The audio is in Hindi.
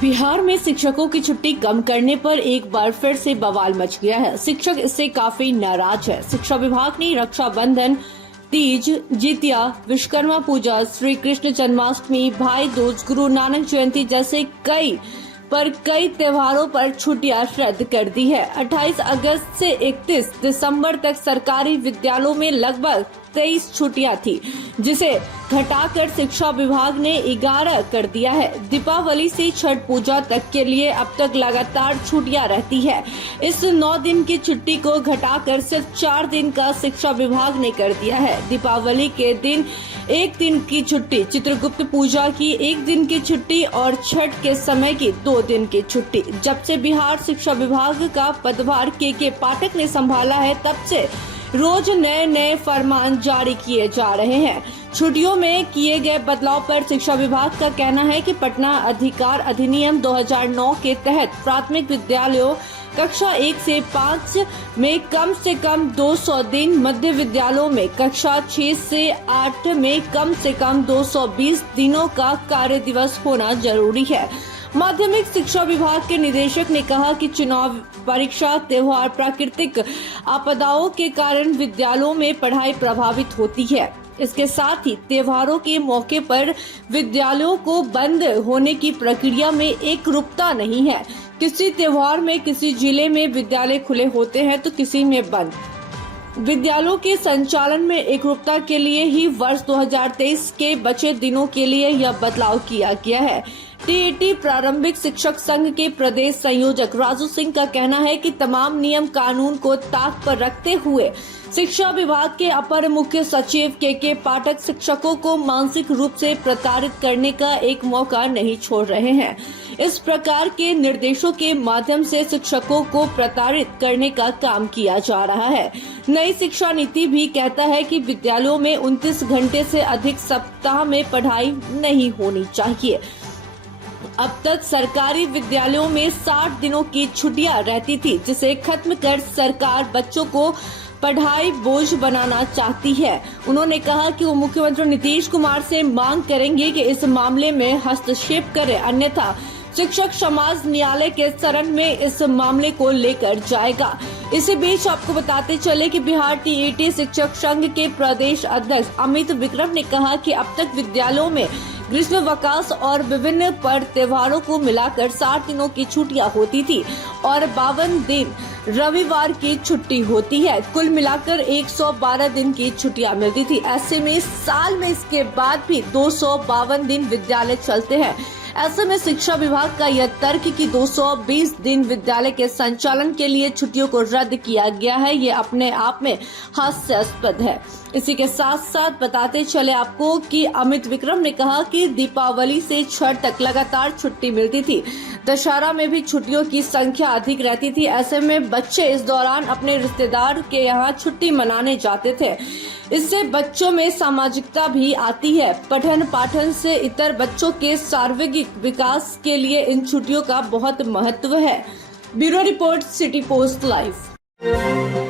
बिहार में शिक्षकों की छुट्टी कम करने पर एक बार फिर से बवाल मच गया है। शिक्षक इससे काफी नाराज है। शिक्षा विभाग ने रक्षाबंधन, तीज, जितिया, विश्वकर्मा पूजा, श्री कृष्ण जन्माष्टमी, भाई दूज, गुरु नानक जयंती जैसे कई त्योहारों पर छुट्टियां रद्द कर दी है। 28 अगस्त से 31 दिसंबर तक सरकारी विद्यालयों में लगभग 23 छुट्टियां थी, जिसे घटाकर शिक्षा विभाग ने 11 कर दिया है। दीपावली से छठ पूजा तक के लिए अब तक लगातार छुट्टियां रहती है। इस 9 दिन की छुट्टी को घटाकर सिर्फ 4 दिन का शिक्षा विभाग ने कर दिया है। दीपावली के दिन 1 दिन की छुट्टी, चित्रगुप्त पूजा की 1 दिन की छुट्टी और छठ के समय की 2 दिन की छुट्टी। जब से बिहार शिक्षा विभाग का पदभार के पाठक ने संभाला है, तब से रोज नए फरमान जारी किए जा रहे हैं। छुट्टियों में किए गए बदलाव पर शिक्षा विभाग का कहना है कि पटना अधिकार अधिनियम 2009 के तहत प्राथमिक विद्यालयों कक्षा 1 से 5 में कम से कम 200 दिन, मध्य विद्यालयों में कक्षा 6 से 8 में कम से कम 220 दिनों का कार्य दिवस होना जरूरी है। माध्यमिक शिक्षा विभाग के निदेशक ने कहा कि चुनाव, परीक्षा, त्योहार, प्राकृतिक आपदाओं के कारण विद्यालयों में पढ़ाई प्रभावित होती है। इसके साथ ही त्योहारों के मौके पर विद्यालयों को बंद होने की प्रक्रिया में एक रूपता नहीं है। किसी त्योहार में किसी जिले में विद्यालय खुले होते हैं तो किसी में बंद। विद्यालयों के संचालन में एकरूपता के लिए ही वर्ष 2023 के बचे दिनों के लिए यह बदलाव किया गया है। टीईटी प्रारंभिक शिक्षक संघ के प्रदेश संयोजक राजू सिंह का कहना है कि तमाम नियम कानून को ताक पर रखते हुए शिक्षा विभाग के अपर मुख्य सचिव के पाठक शिक्षकों को मानसिक रूप से प्रताड़ित करने का एक मौका नहीं छोड़ रहे हैं। इस प्रकार के निर्देशों के माध्यम से शिक्षकों को प्रताड़ित करने का काम किया जा रहा है। नई शिक्षा नीति भी कहता है कि विद्यालयों में 29 घंटे से अधिक सप्ताह में पढ़ाई नहीं होनी चाहिए। अब तक सरकारी विद्यालयों में 60 दिनों की छुट्टियां रहती थी, जिसे खत्म कर सरकार बच्चों को पढ़ाई बोझ बनाना चाहती है। उन्होंने कहा कि वो मुख्यमंत्री नीतीश कुमार से मांग करेंगे कि इस मामले में हस्तक्षेप करें, अन्यथा शिक्षक समाज न्यायालय के शरण में इस मामले को लेकर जाएगा। इसी बीच आपको बताते चले कि बिहार टीईटी शिक्षक संघ के प्रदेश अध्यक्ष अमित विक्रम ने कहा कि अब तक विद्यालयों में ग्रीष्मावकाश और विभिन्न पर्व त्योहारों को मिलाकर 60 दिनों की छुट्टियां होती थी और 52 दिन रविवार की छुट्टी होती है। कुल मिलाकर 112 दिन की छुट्टियां मिलती थी। ऐसे में साल में इसके बाद भी 252 दिन विद्यालय चलते हैं। ऐसे में शिक्षा विभाग का यह तर्क कि 220 दिन विद्यालय के संचालन के लिए छुट्टियों को रद्द किया गया है, ये अपने आप में हास्यास्पद है। इसी के साथ साथ बताते चले आपको कि अमित विक्रम ने कहा कि दीपावली से छठ तक लगातार छुट्टी मिलती थी। दशहरा में भी छुट्टियों की संख्या अधिक रहती थी। ऐसे में बच्चे इस दौरान अपने रिश्तेदार के यहाँ छुट्टी मनाने जाते थे। इससे बच्चों में सामाजिकता भी आती है। पठन पाठन से इतर बच्चों के सार्वजनिक विकास के लिए इन छुट्टियों का बहुत महत्व है। Bureau report, city post live.